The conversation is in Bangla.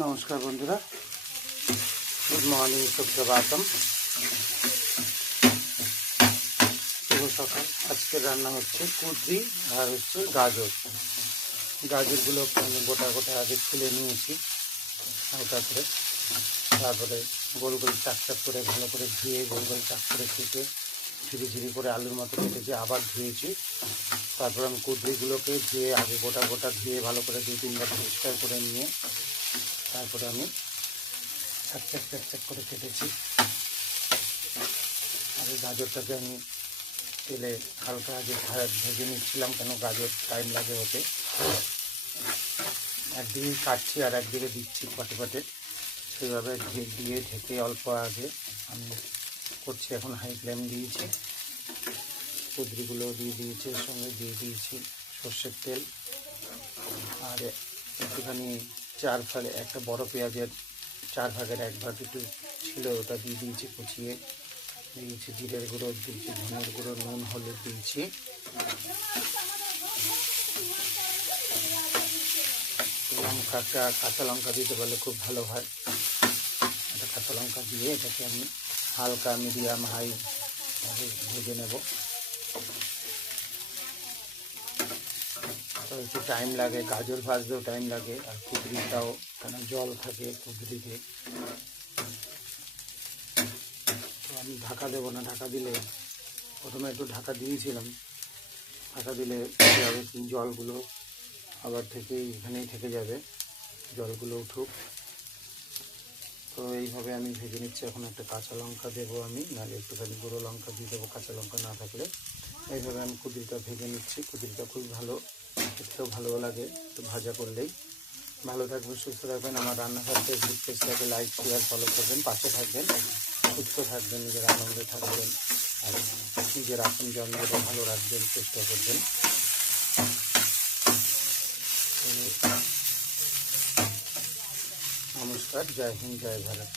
নমস্কার বন্ধুরা, গুড মর্নিং, সুপ্রভাতম, শুভ সকাল। আজকে রান্না হচ্ছে কুঁদরি আর হচ্ছে গাজরগুলো আমি গোটা গোটা আগে ছুলে নিয়েছি হালকা করে, তারপরে গোল গোল চাক চাক করে ভালো করে ধুয়ে গোল গোল চাক করে কেটে ঝিরি ঝিরি করে আলুর মতো কেটেছি, আবার ধুয়েছি। তারপর আমি কুঁদরিগুলোকে ধুয়ে আগে গোটা গোটা ধুয়ে ভালো করে 2-3বার পরিষ্কার করে নিয়ে তারপরে আমি চাক চাক চাক চাক করে কেটেছি। আর এই গাজরটাকে আমি তেলে হালকা আগে ভেজে নিচ্ছিলাম, কেন গাজর টাইম লাগে হতে। একদিকে কাটছি আর একদিকে দিচ্ছি পাটে পাটে, সেইভাবে দিয়ে ঢেকে অল্প আগে আমি করছি। এখন হাই ফ্লেম দিয়েছি, কুঁদরিগুলো দিয়ে দিয়েছি, এর সঙ্গে দিয়ে দিয়েছি সর্ষের তেল, আর একটুখানি একটা বড় পেঁয়াজের 4 ভাগের 1 ভাগ একটু ছিল, ওটা দিয়ে দিয়েছি, কুচিয়ে দিয়েছি। জিরের গুঁড়ো দিয়েছি, ধনের গুঁড়ো, নুন, হলুদ দিয়েছি। কাঁচা লঙ্কা দিতে পারলে খুব ভালো হয়। একটা কাঁচা লঙ্কা দিয়ে এটাকে আমি হালকা মিডিয়াম হাই ভেজে নেব। তো একটু টাইম লাগে, গাজর ভাজতেও টাইম লাগে, আর কুঁদরিটাও কেন জল থাকে কুঁদরিতে। তো আমি ঢাকা দেবো না, ঢাকা দিলে প্রথমে একটু ঢাকা দিয়েছিলাম, ঢাকা দিলে হবে কি জলগুলো আবার এখানেই থেকে যাবে, জলগুলো উঠুক। তো এইভাবে আমি ভেজে নিচ্ছি। এখন একটা কাঁচা লঙ্কা দেবো আমি, নাহলে একটুখানি গুঁড়ো লঙ্কা দিয়ে দেবো কাঁচা লঙ্কা না থাকলে। এইভাবে আমি কুঁদরিটা ভেজে নিচ্ছি। কুঁদরিটা খুব ভালো, খেতেও ভালো লাগে একটু ভাজা করলেই। ভালো থাকবেন, সুস্থ থাকবেন। আমার রান্নাঘর ফেসবুক পেজটাকে লাইক, শেয়ার, ফলো করবেন, পাশে থাকবেন, সুস্থ থাকবেন, নিজের আনন্দে থাকবেন, আর নিজের আপনজনদের ভালো রাখবেন, চেষ্টা করবেন। নমস্কার, জয় হিন্দ, জয় ভারত।